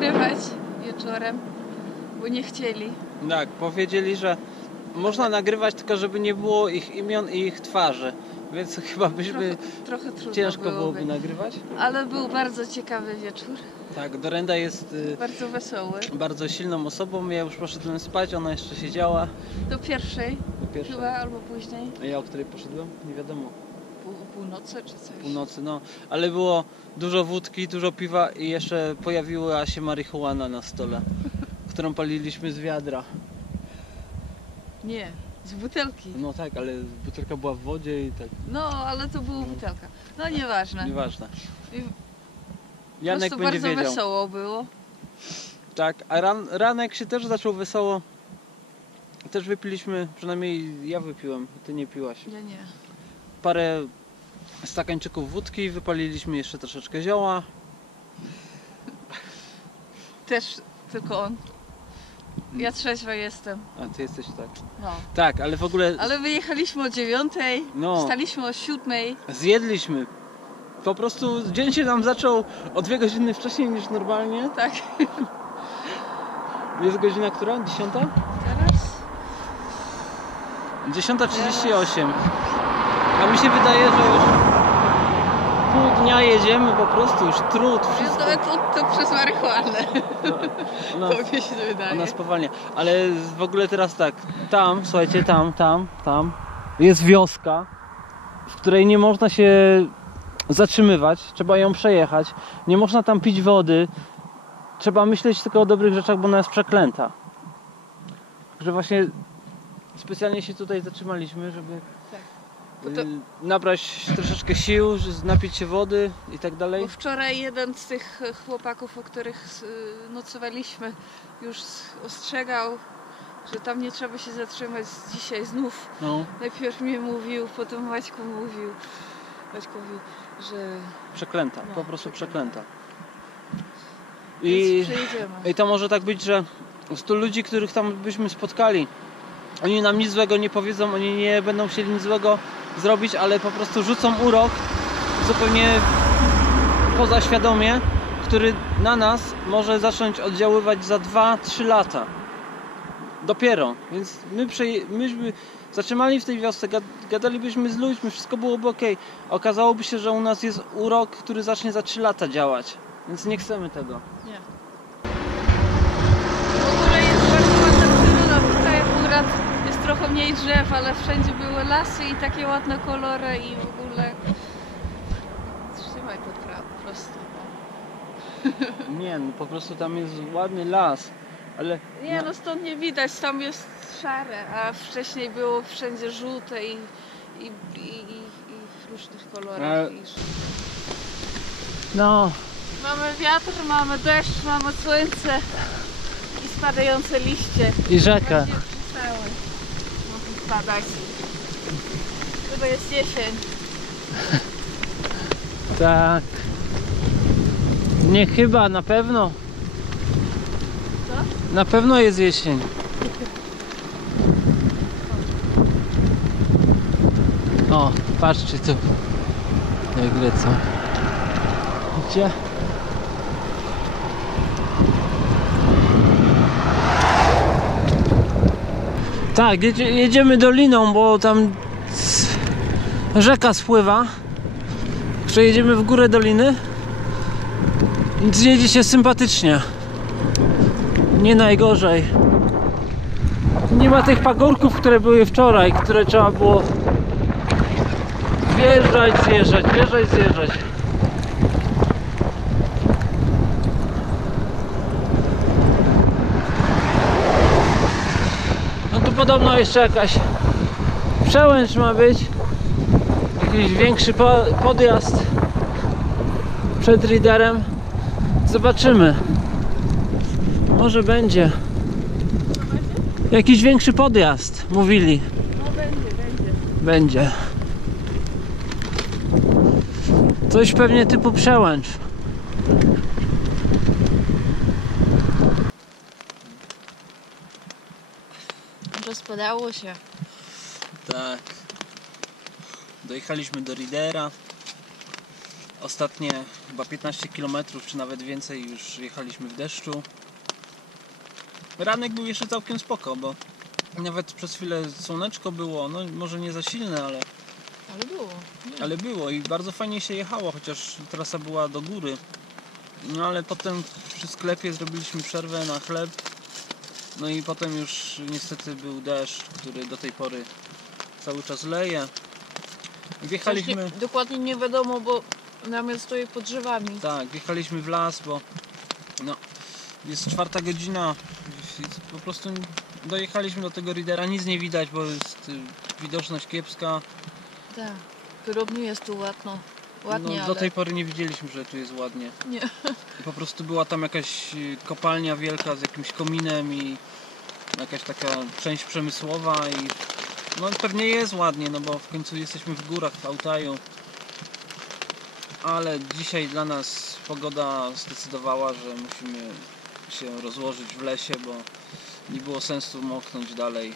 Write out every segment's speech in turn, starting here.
nagrywać wieczorem, bo nie chcieli. Tak, powiedzieli, że można nagrywać, tylko żeby nie było ich imion i ich twarzy. Więc chyba byśmy... Trochę trudno ciężko byłoby nagrywać. Ale był bardzo ciekawy wieczór. Tak, Dorenda jest bardzo wesoły. Bardzo silną osobą. Ja już poszedłem spać, ona jeszcze siedziała. Do pierwszej. Chyba, albo później. A ja o której poszedłem? Nie wiadomo. Północy czy coś? Północy, no. Ale było dużo wódki, dużo piwa i jeszcze pojawiła się marihuana na stole, którą paliliśmy z wiadra. Nie, z butelki. No tak, ale butelka była w wodzie i tak. No, ale to była butelka. No nieważne. Nieważne. Janek będzie wiedział. Bardzo wesoło było. Tak, a ranek się też zaczął wesoło. Też wypiliśmy, przynajmniej ja wypiłem, ty nie piłaś. Ja nie. Parę stakańczyków wódki, wypaliliśmy jeszcze troszeczkę zioła. Też tylko on. Ja trzeźwa jestem. A ty jesteś tak. No. Tak, ale w ogóle... Ale wyjechaliśmy o 9:00, no. Wstaliśmy o 7:00. Zjedliśmy. Po prostu dzień się nam zaczął o 2 godziny wcześniej niż normalnie. Tak. Jest godzina która? 10? Teraz? 10:38. A mi się wydaje, że już pół dnia jedziemy, po prostu już trud, wszystko. To przez marihuanę. To mi się wydaje. Ona spowalnia. Ale w ogóle teraz tak, tam, słuchajcie, tam jest wioska, w której nie można się zatrzymywać, trzeba ją przejechać, nie można tam pić wody, trzeba myśleć tylko o dobrych rzeczach, bo ona jest przeklęta. Także właśnie specjalnie się tutaj zatrzymaliśmy, żeby nabrać troszeczkę sił, napić się wody i tak dalej. Bo wczoraj jeden z tych chłopaków, o których nocowaliśmy, już ostrzegał, że tam nie trzeba się zatrzymać dzisiaj znów. No. Najpierw mnie mówił, potem Maćkowi, że... Przeklęta, po prostu przeklęta. I to może tak być, że 100 ludzi, których tam byśmy spotkali, oni nam nic złego nie powiedzą, oni nie będą chcieli nic złego zrobić, ale po prostu rzucą urok zupełnie pozaświadomie, który na nas może zacząć oddziaływać za 2-3 lata. Dopiero. Więc myśmy zatrzymali w tej wiosce, gadalibyśmy z ludźmi, wszystko byłoby ok. Okazałoby się, że u nas jest urok, który zacznie za 3 lata działać. Więc nie chcemy tego. Nie. W ogóle jest bardzo ładna przyroda. Tutaj akurat jest trochę mniej drzew, ale wszędzie były lasy i takie ładne kolory i w ogóle... Trzymaj to prosto. Nie, no po prostu tam jest ładny las, ale... Nie, no stąd nie widać, tam jest szare, a wcześniej było wszędzie żółte i w różnych kolorach. No. Mamy wiatr, mamy deszcz, mamy słońce i spadające liście. I rzekę. Mogą spadać. Chyba jest jesień. Tak. Nie chyba, na pewno. Co? Na pewno jest jesień. O, patrzcie tu. Jak lecą. Widzicie? Tak, jedziemy doliną, bo tam rzeka spływa. Przejedziemy w górę doliny. Więc jedzie się sympatycznie. Nie najgorzej. Nie ma tych pagórków, które były wczoraj, które trzeba było wjeżdżać, zjeżdżać, wjeżdżać, zjeżdżać. No tu podobno jeszcze jakaś przełęcz ma być. Jakiś większy podjazd przed Riderem. Zobaczymy. Może będzie. Jakiś większy podjazd, mówili. No będzie. Będzie. Coś pewnie typu przełęcz. Rozpadało się. Tak. Dojechaliśmy do Ridera. Ostatnie chyba 15 km czy nawet więcej już jechaliśmy w deszczu. Ranek był jeszcze całkiem spoko, bo nawet przez chwilę słoneczko było, no może nie za silne, ale było. Ale było i bardzo fajnie się jechało, chociaż trasa była do góry. No ale potem przy sklepie zrobiliśmy przerwę na chleb. No i potem już niestety był deszcz, który do tej pory cały czas leje. Wjechaliśmy... Dokładnie nie wiadomo, bo namiot stoi pod drzewami. Tak, wjechaliśmy w las, bo no, jest 4 godzina. Po prostu dojechaliśmy do tego Readera, nic nie widać, bo jest widoczność kiepska. Tak, podobnie jest tu ładnie, no, do tej pory nie widzieliśmy, że tu jest ładnie. Nie. I po prostu była tam jakaś kopalnia wielka z jakimś kominem i jakaś taka część przemysłowa i no pewnie jest ładnie, no bo w końcu jesteśmy w górach, w Altaju. Ale dzisiaj dla nas pogoda zdecydowała, że musimy się rozłożyć w lesie, bo nie było sensu moknąć dalej.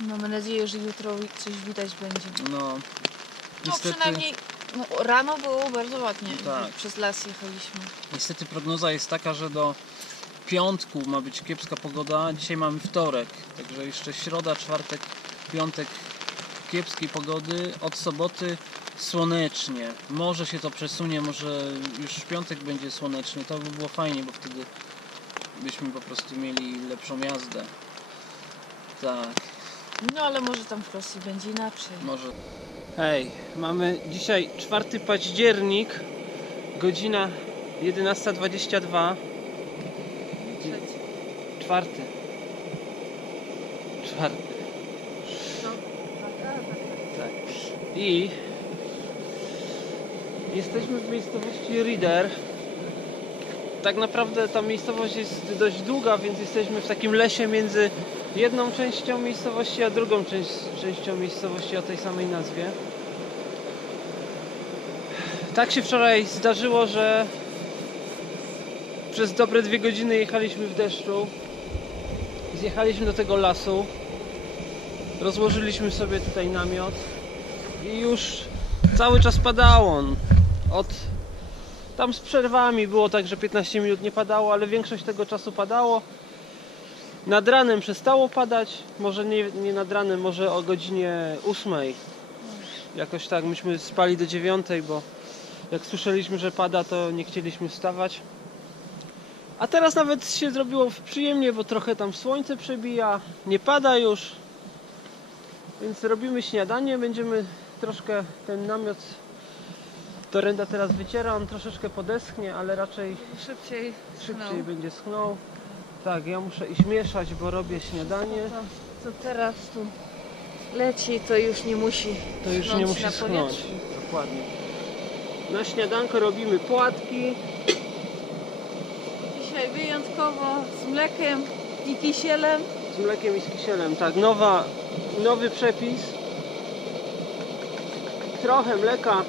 Mamy nadzieję, że jutro coś widać będzie. No, niestety... przynajmniej rano było bardzo ładnie, tak. Przez las jechaliśmy. Niestety prognoza jest taka, że do piątku ma być kiepska pogoda, dzisiaj mamy wtorek, także jeszcze środa, czwartek, piątek kiepskiej pogody, od soboty słonecznie. Może się to przesunie, może już w piątek będzie słonecznie, to by było fajnie, bo wtedy byśmy po prostu mieli lepszą jazdę. Tak. No ale może tam w Rosji będzie inaczej. Może. Hej, mamy dzisiaj 4 październik, godzina 11:22. 4. Tak. I jesteśmy w miejscowości Reader. Tak naprawdę ta miejscowość jest dość długa, więc jesteśmy w takim lesie między jedną częścią miejscowości a drugą częścią miejscowości o tej samej nazwie. Tak się wczoraj zdarzyło, że przez dobre 2 godziny jechaliśmy w deszczu. Zjechaliśmy do tego lasu. Rozłożyliśmy sobie tutaj namiot i już cały czas padało. Tam z przerwami było tak, że 15 minut nie padało, ale większość tego czasu padało. Nad ranem przestało padać, może nie nad ranem, może o godzinie 8. Jakoś tak, myśmy spali do 9, bo jak słyszeliśmy, że pada, to nie chcieliśmy wstawać. A teraz nawet się zrobiło przyjemnie, bo trochę tam słońce przebija, nie pada już. Więc robimy śniadanie, będziemy troszkę ten namiot Torenda teraz wyciera, on troszeczkę podeschnie, ale raczej szybciej będzie schnął. Tak, ja muszę iść mieszać, bo robię śniadanie. Co teraz tu leci, to już nie musi schnąć. Dokładnie. Na śniadanko robimy płatki. Dzisiaj wyjątkowo z mlekiem i kisielem. Z mlekiem i z kisielem, tak. Nowy przepis. Trochę mleka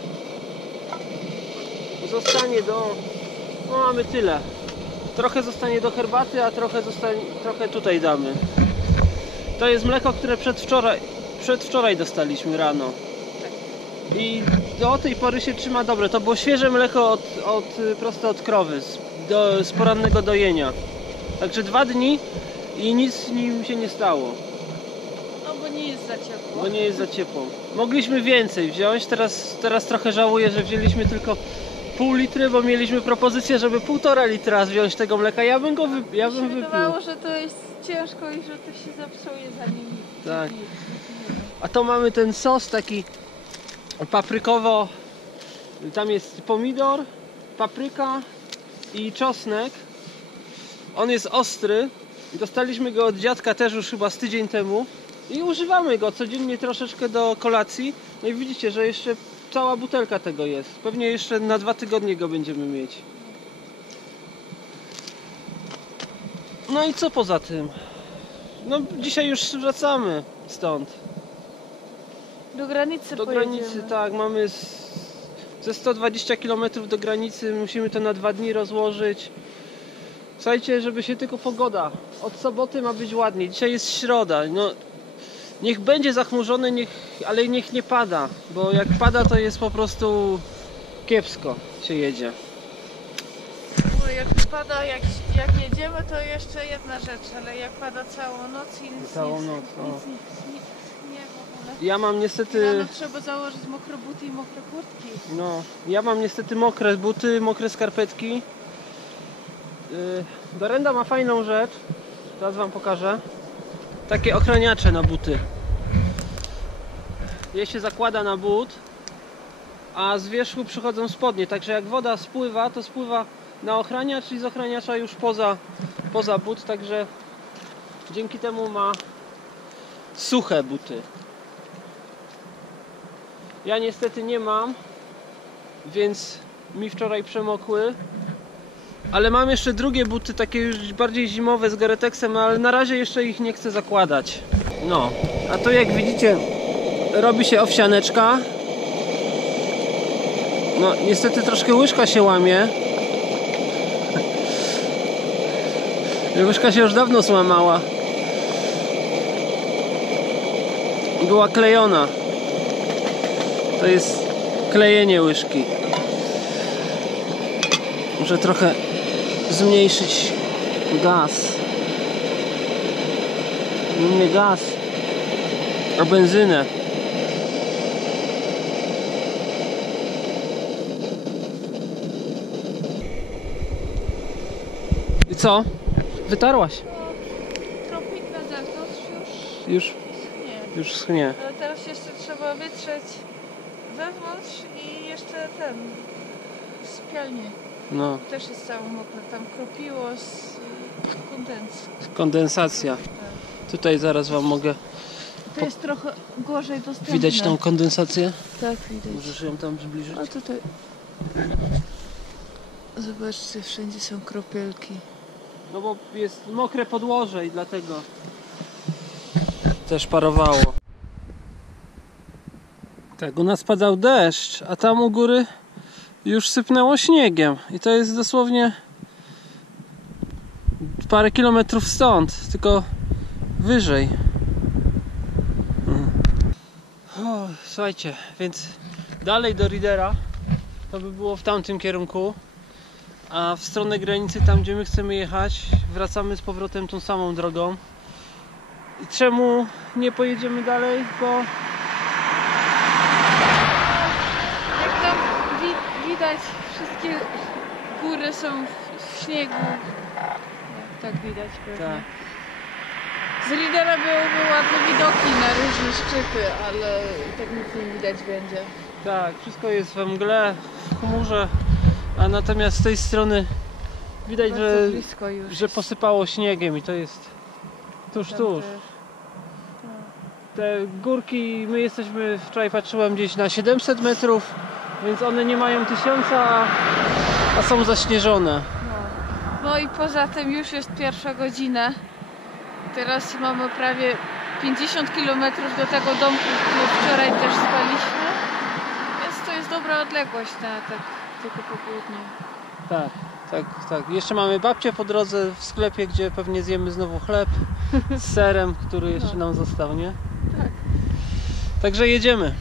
zostanie mamy tyle. Trochę zostanie do herbaty, a trochę tutaj damy. To jest mleko, które przedwczoraj dostaliśmy rano. I do tej pory się trzyma dobre. To było świeże mleko prosto od krowy, z porannego dojenia. Także 2 dni i nic z nim się nie stało. No bo nie jest za ciepło. Bo nie jest za ciepło. Mogliśmy więcej wziąć, teraz trochę żałuję, że wzięliśmy tylko pół litry, bo mieliśmy propozycję, żeby 1,5 litra wziąć tego mleka. Ja bym wypił. Wydawało, że to jest ciężko i że to się zepsuje zanim. Tak. A to mamy ten sos taki paprykowo. Tam jest pomidor, papryka i czosnek. On jest ostry. Dostaliśmy go od dziadka też już chyba z tydzień temu. I używamy go codziennie troszeczkę do kolacji. No i widzicie, że jeszcze cała butelka tego jest. Pewnie jeszcze na 2 tygodnie go będziemy mieć. No i co poza tym? No dzisiaj już wracamy stąd. Do granicy Do granicy, tak. Mamy ze 120 km do granicy. Musimy to na 2 dni rozłożyć. Słuchajcie, żeby się tylko pogoda. Od soboty ma być ładnie. Dzisiaj jest środa. No, niech będzie zachmurzone, ale niech nie pada. Bo jak pada, to jest po prostu kiepsko się jedzie. Bo jak pada, jak jedziemy, to jeszcze jedna rzecz, ale jak pada całą noc i nic, Całą noc, no. nic nie w ogóle. Ja mam niestety... Rano trzeba założyć mokre buty i mokre kurtki. No, ja mam niestety mokre buty, mokre skarpetki. Dorenda ma fajną rzecz, teraz wam pokażę. Takie ochraniacze na buty. Je się zakłada na but, a z wierzchu przychodzą spodnie, także jak woda spływa, to spływa na ochraniacz i z ochraniacza już poza but, także dzięki temu ma suche buty. Ja niestety nie mam, więc mi wczoraj przemokły, ale mam jeszcze drugie buty, takie już bardziej zimowe z Gore-Texem, ale na razie jeszcze ich nie chcę zakładać. No, a tu jak widzicie, robi się owsianeczka. No niestety troszkę łyżka się łamie. Łyżka się już dawno złamała. Była klejona. To jest klejenie łyżki. Muszę trochę zmniejszyć gaz. Nie gaz, a benzynę. I co? Wytarłaś? Tropik na zewnątrz Już schnie. Ale teraz jeszcze trzeba wytrzeć wewnątrz i jeszcze sypialnię. No. Też jest całe mokre, tam kropiło z Kondensacja. Tak. Tutaj zaraz wam mogę... To jest trochę gorzej dostępne. Widać tą kondensację? Tak, widać. Możesz ją tam przybliżyć? A tutaj... Zobaczcie, wszędzie są kropelki. No bo jest mokre podłoże i dlatego też parowało. Tak, u nas padał deszcz, a tam u góry już sypnęło śniegiem. I to jest dosłownie parę kilometrów stąd, tylko wyżej. O, słuchajcie, więc dalej do Ridera to by było w tamtym kierunku. A w stronę granicy, tam gdzie my chcemy jechać, wracamy z powrotem tą samą drogą. I czemu nie pojedziemy dalej? Bo Jak tam widać, wszystkie góry są w śniegu. Tak widać pewnie. tak, Z Ridera byłyby ładne widoki na różne szczyty, ale i tak nic nie widać będzie. tak, wszystko jest we mgle, w chmurze, a natomiast z tej strony widać, Bardzo blisko już. że posypało śniegiem i to jest tuż. Te górki, my jesteśmy, wczoraj patrzyłem gdzieś na 700 metrów, więc one nie mają 1000, a są zaśnieżone. No i poza tym już jest pierwsza godzina. Teraz mamy prawie 50 km do tego domku, który wczoraj też spaliśmy. Więc to jest dobra odległość na tak tylko po południu. Tak. Jeszcze mamy babcię po drodze w sklepie, gdzie pewnie zjemy znowu chleb z serem, który jeszcze nam został, nie? Tak. Także jedziemy.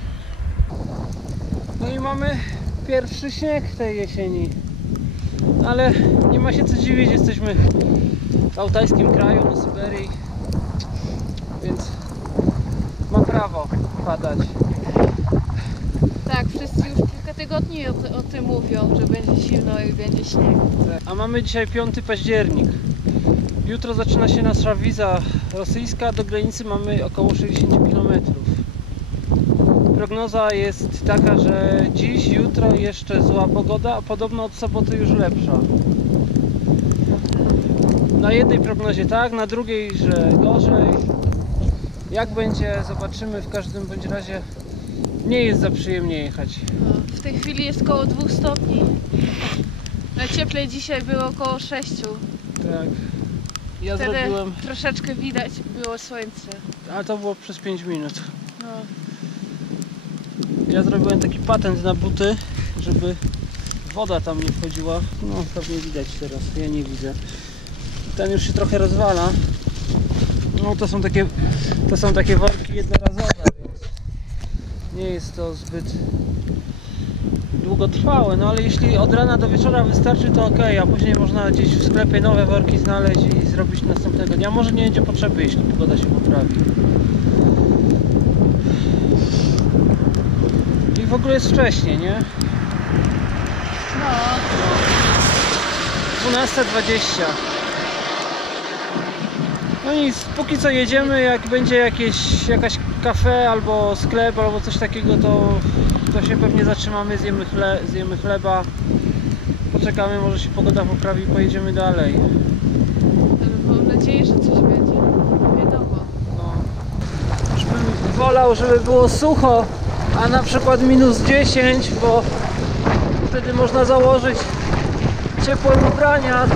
No i mamy pierwszy śnieg tej jesieni. Ale nie ma się co dziwić, jesteśmy w altajskim kraju, na Syberii, więc ma prawo padać. Tak, wszyscy już kilka tygodni o tym mówią, że będzie zimno i będzie śnieg. A mamy dzisiaj 5 październik. Jutro zaczyna się nasza wiza rosyjska, do granicy mamy około 60 km. Prognoza jest taka, że dziś, jutro jeszcze zła pogoda, a podobno od soboty już lepsza. Na jednej prognozie tak, na drugiej, że gorzej. Jak będzie, zobaczymy. W każdym bądź razie nie jest za przyjemnie jechać. No, w tej chwili jest około 2 stopni. Najcieplej dzisiaj było około 6. Tak. Ja Wtedy zrobiłem, troszeczkę widać było słońce. ale to było przez 5 minut. No. Ja zrobiłem taki patent na buty, żeby woda tam nie wchodziła. No pewnie widać teraz, ja nie widzę. Ten już się trochę rozwala. No to są takie worki jednorazowe, więc nie jest to zbyt długotrwałe, no ale jeśli od rana do wieczora wystarczy, to ok, a później można gdzieś w sklepie nowe worki znaleźć i zrobić następnego dnia. Może nie będzie potrzeby, jeśli pogoda się poprawi. I w ogóle jest wcześnie, nie? No. 12:20. No nic, póki co jedziemy, jak będzie jakaś kafe albo sklep albo coś takiego, to się pewnie zatrzymamy, zjemy chleba, poczekamy, może się pogoda poprawi i pojedziemy dalej. Mam nadzieję, że coś będzie. Wiadomo. No. Już bym wolał, żeby było sucho, a na przykład -10, bo wtedy można założyć ciepłe ubrania.